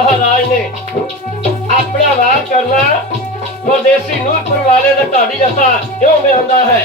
ਮਹਾਰਾਜ ਨੇ ਆਪਣਾ ਵਾਰ ਕਰਨਾ ਪਰਦੇਸੀ ਨੂੰ ਪਰਵਾਲੇ ਦਾ ਢਾਡੀ ਜੱਤਾ ਕਿਉਂ ਮਿਲਦਾ ਹੈ?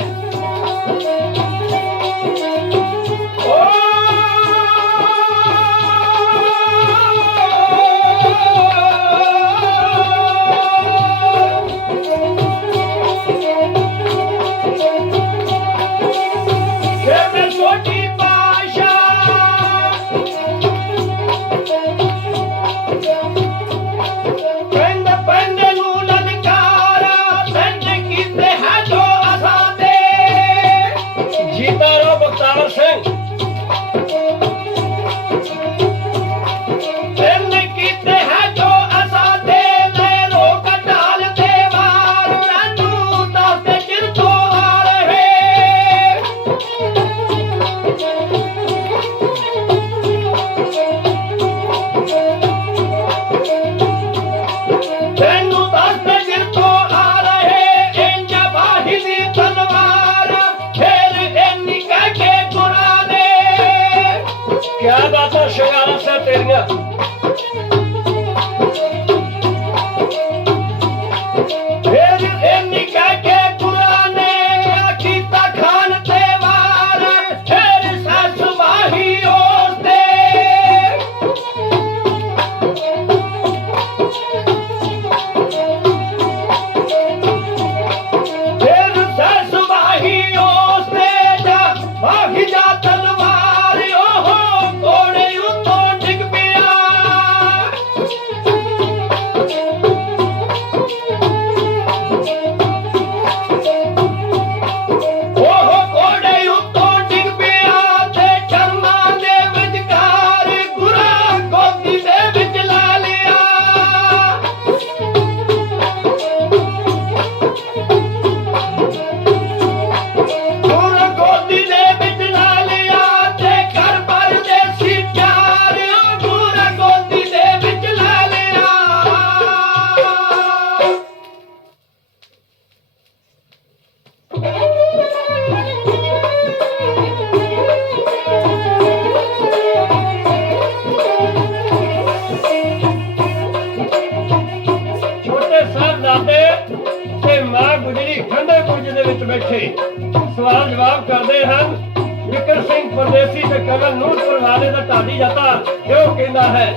ਕੇ ਸਵਾਲ ਜਵਾਬ ਕਰਦੇ ਹਨ। ਵਿਕਰ ਸਿੰਘ ਪਰਦੇਸੀ ਤੇ ਕਵਲ ਨੂਰ ਸਰਵਾਲੇ ਦਾ ਢਾਡੀ ਜਤਾ ਕਿਉਂ ਕਹਿੰਦਾ ਹੈ